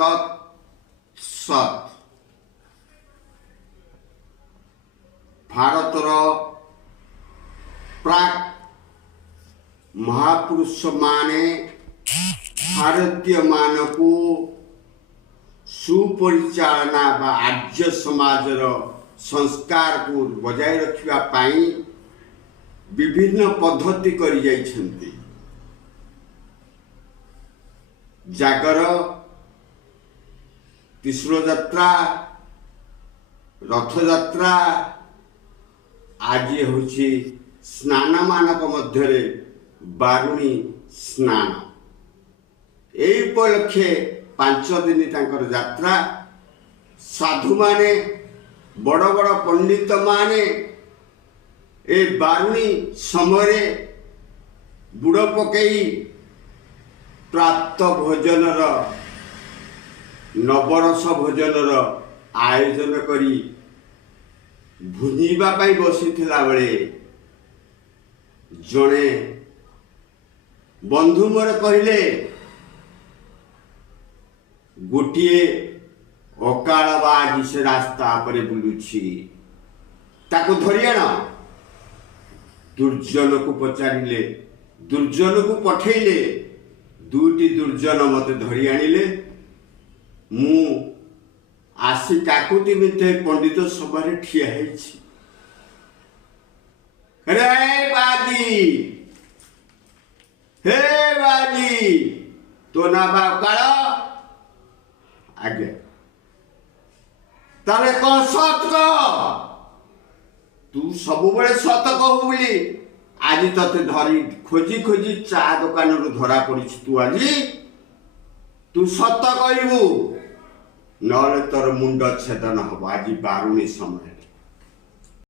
तत्सत भारतर प्राक महापुरुष माने भारतीय मानकू सुपरिचालना बा आर्य समाजर संस्कार को बजाय रखिबा पाई विभिन्न पद्धति करि जाइछन्ति। जागर, तीसरो यात्रा, रथ यात्रा, आज होछि स्नान मानक मध्यरे बारुणी स्नान। एई उपलक्षे 5 दिन तांकर यात्रा। साधु माने बड़ बड़ पंडित माने ए बारुणी समय बुड़ पकई प्राप्त भोजनर नवरस भोजनर आयोजन करी भुंजीबा पाई बसिथिला बेले जणे बंधु मोर कहले गोटिए अकालबाजी से रास्ता पर बुलुछि ताको धरि आण। दुर्जन को पचारिले, दुर्जन को पठेले, दुईटी दुर्जन मते धरि आनिले। मु आसी काकुति मिते पंडित सभा रे ठिया हेछि। रे बाजी, हे बाजी, तो ना बा काळ आगे ताले कौन सत कह। तू सब बड़े सत कहू बोली आज तते धरी खोजी खोजी चा दुकान रु धरा पड़ी। तू आज तू सत कहबू नले तोर मुंड छेदन हब आज बारुणी समय।